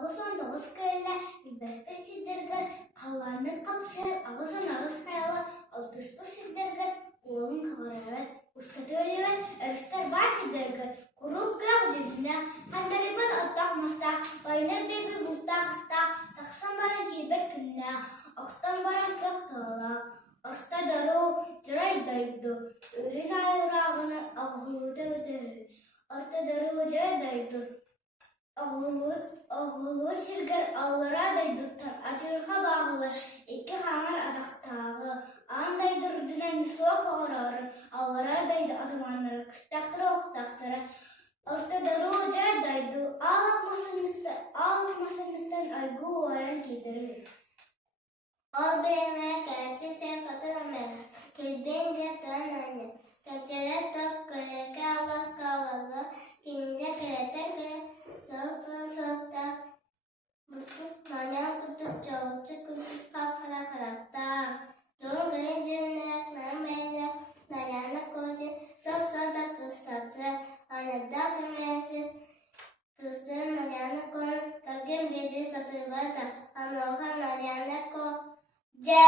99 köyle bir siddirger, kallarını kapsır, ağız kayalı, 60 siddirger, oğlun kavravet, ustat ölüven, erişler var siddirger, kuruk gök yüzüne, kandaribin attak mastaq, bayna bebi bultak astaq, taksan baran kirbet günne, aktan baran kök tağlaq, orta daru, cıray daydı, ürün ayrağını ağılıda öderi, orta daru cıray daydı, Ağılı sirger ağlara dayduttan acırға bağılır, iki xanar adaqtağı, andaydır dünen soğuk ağrarı, ağlara daydı atmanları, kıstaqtırı oqtaqtırı, ortadarı ocar daydı, ağlaqmasınlıktan aygı uvaran kedirir. Al beğenmeye gelsin sen katılamayın, kelbence tananı, kaçalar tak köleke ağlas kavalı, kendine keleter kele, Sopra Mutluluk manyak kutup çolçuk kutup kafana karapta. Doğum günü cümlekten beyler, Naryana koca, sopsada kıstatı. Anada kırmızı, kızın Naryana konu, kakın biri satırlar da, Anoha Naryana koca.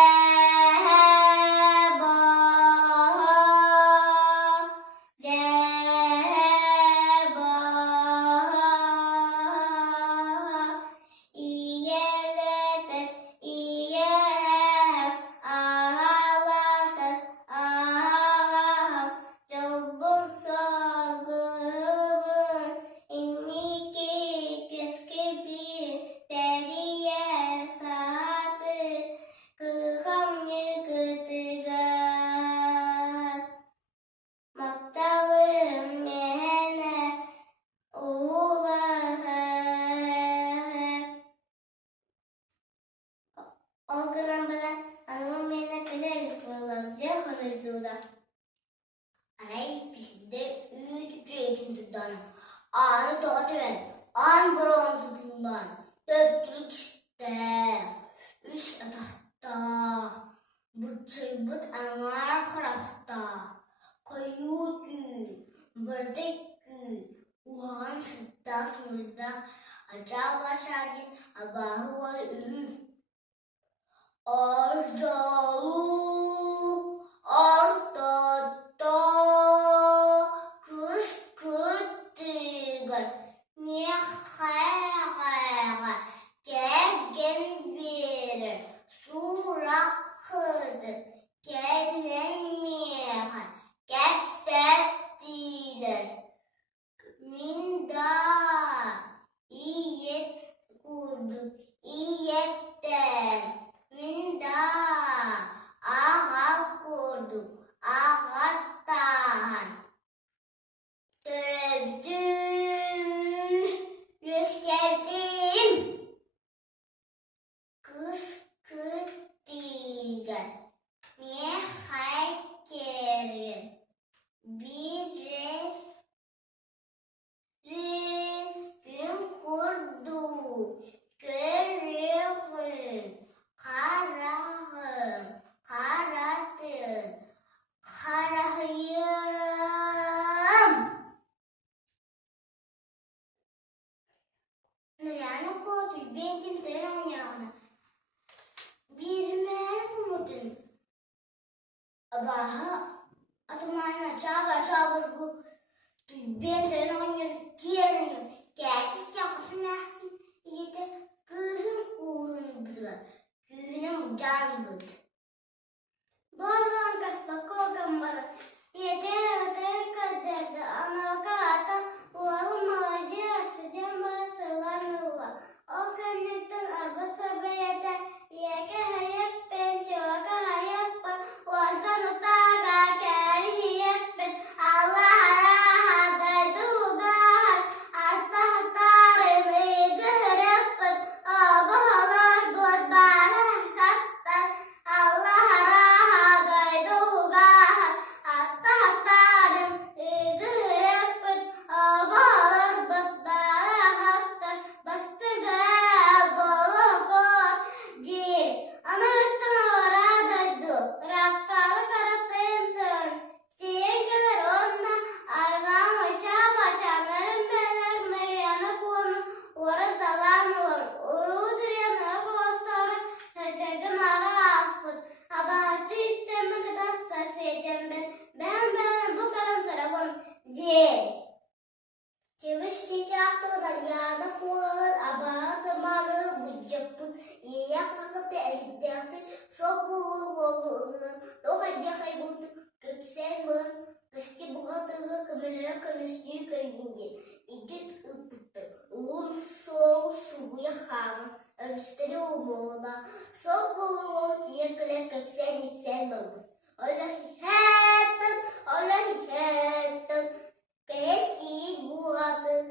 Algılan bana anamın beni kılar kullanacak kalırdı da. Arayıp bizde üç ekindirden. Anı dağıtıven, an bronzundan. Döptürük işte. Üç atakta. Bıçıbıt anar kırakta. Kayutu. Bırdekü. Uğan sıdda sınırda. Acaba şadin abahı var ürün. Arcalu, artada, kız kıttıgar, mihara, gergen verir, surakıdır, gelen mihar, gepsettiler, minda, iyet kurduk, iyetten, Minda ağa kurduk, ağattan. Dövdüm, yüz sevdim. Kız kıttıgar, mihak kerim. Bir gün kurduk, görüyorum. Karahım, karatın, karahıyım. Naryana kotul, bendim teran yana. Bir merhumudun. Abaha, atımana çaba bu. Ben teran yana, kiyerin. Gerçek yapamazsın. Yeter, kızım oğlunu bıdılar. Güğünüm can bıdı. Bağlan kaspa kokan bana. Yeter kaderdi. Ana kata. Uvalım ağacı. Sıcam basılanıla. O könlükten arbasa beyete. Yeke hayat ben. Çoğaka hayat ben. Varkan utaga. Keri hiyet ben. Allah rahat aydı ugar. Japun yaklaşık elbette soğuk doğa bu köpsen mı kıski bu hatırı kımına konuştuğu kırgındı İcit ıpıttı soğuk suya ham ölmüşteri olmalı soğuk diye kıla köpsen ipsen bagus Allah hatın kesti bu hatı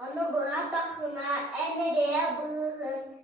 Onu bırak takına en nereye bırakın